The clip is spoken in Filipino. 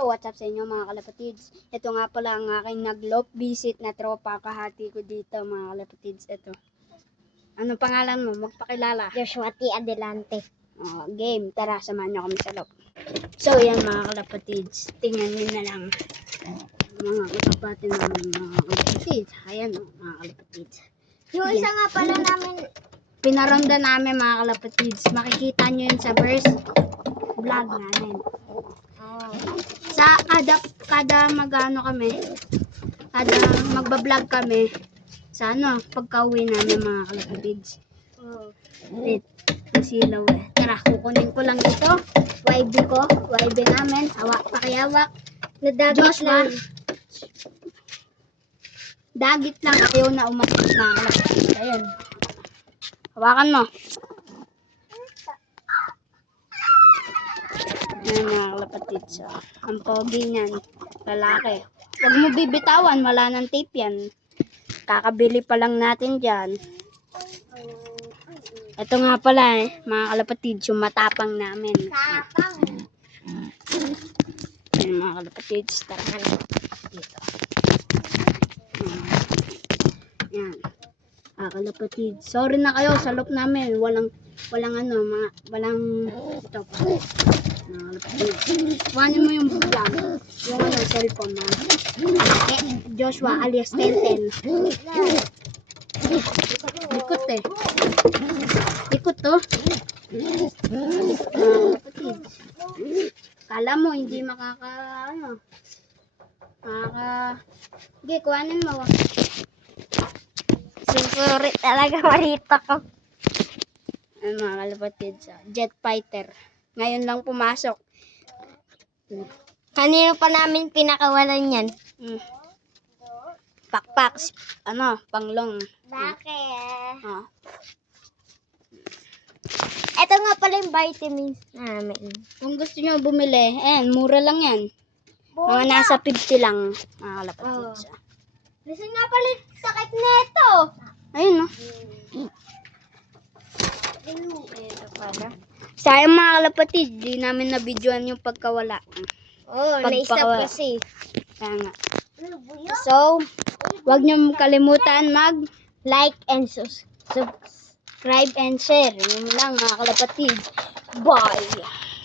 Hello, what's up sa inyo mga kalapatids? Ito nga pala ang aking nag-loft visit na tropa. Kahati ko dito mga kalapatids. Ito. Ano pangalan mo? Magpakilala. Joshua T. Adelante. Game. Tara, samahan nyo kami sa loft. So, yan mga kalapatids. Tingnan nyo na lang mga kapatid namin mga kalapatids. Ayan mga kalapatids. Yung isa nga pala namin, Pinaronda namin mga kalapatids. Makikita nyo yun sa first vlog namin. Sa kada magano kami, kada magba-vlog kami sa pagka-uwi namin mga kalapatids. Wait, nasilaw eh. Tara, kukunin ko lang ito. YB ko, YB namin. Hawak, pakihawak. Joshua. Dagit lang, ayaw na umasok mga kalapatids. Ayun. Hawakan mo. Ayan mga kalapatids. Ang pogi niyan. Lalaki. Huwag mo bibitawan. Wala ng tape yan. Kakabili pa lang natin dyan. Ito nga pala mga kalapatids. Yung matapang namin. Ayan mga kalapatids. Tara ka na. Dito. Ayan. Kalapatids. Sorry na kayo sa loop namin. Walang ito pa. Kuhanin mo yung vlog. Yung cellphone mo. Joshua alias Tenten. Likot eh. Likot to. Kala mo hindi Sige, kuhanin mo. susuri talaga marita ko. Ay mga kalapatids. Jet fighter. Ngayon lang pumasok. Kanino pa namin pinakawalan yan? Pakpak. Panglong. Bakit? Ah. Ito nga pala yung vitamins namin. Kung gusto nyo bumili, mura lang yan. Mga nasa 50 lang. Mga kalapatids. Kasi nga pala sakit neto. Ayun Ito pala. Sayang mga kalapatids, di namin na-videoan yung pagkawala. Na-stop kasi. Kaya nga. So, huwag nyo kalimutan Like and subscribe and share. Yun lang mga kalapatids. Bye!